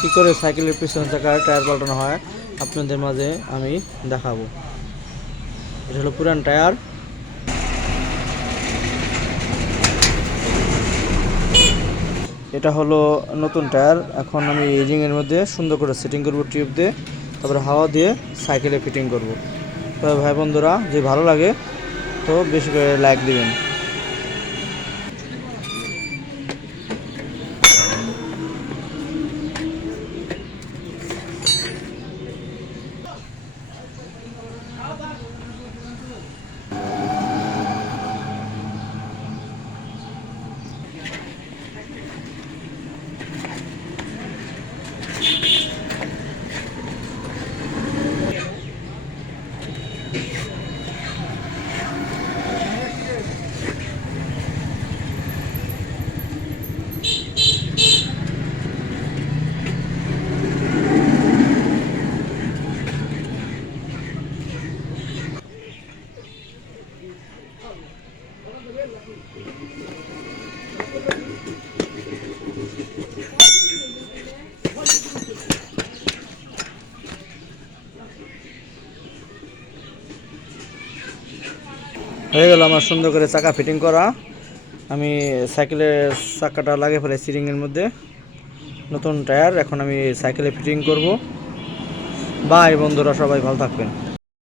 কী করে সাইকেলের পিছনের চাকার টায়ার পাল্টানো হয় আপনাদের মাঝে আমি দেখাবো। এটা হলো পুরান টায়ার, এটা হলো নতুন টায়ার। এখন আমি এই রিংয়ের মধ্যে সুন্দর করে সেটিং করব টিউব দিয়ে, তারপরে হাওয়া দিয়ে সাইকেলে ফিটিং করব। তবে ভাই বন্ধুরা, যে ভালো লাগে তো বেশি করে লাইক দিবেন। হয়ে গেল আমার সুন্দর করে চাকা ফিটিং করা। আমি সাইকেলের চাকাটা লাগিয়ে ফেলেছি রিংয়ের মধ্যে, নতুন টায়ার। এখন আমি সাইকেলে ফিটিং করব। বাই বন্ধুরা, সবাই ভালো থাকবেন।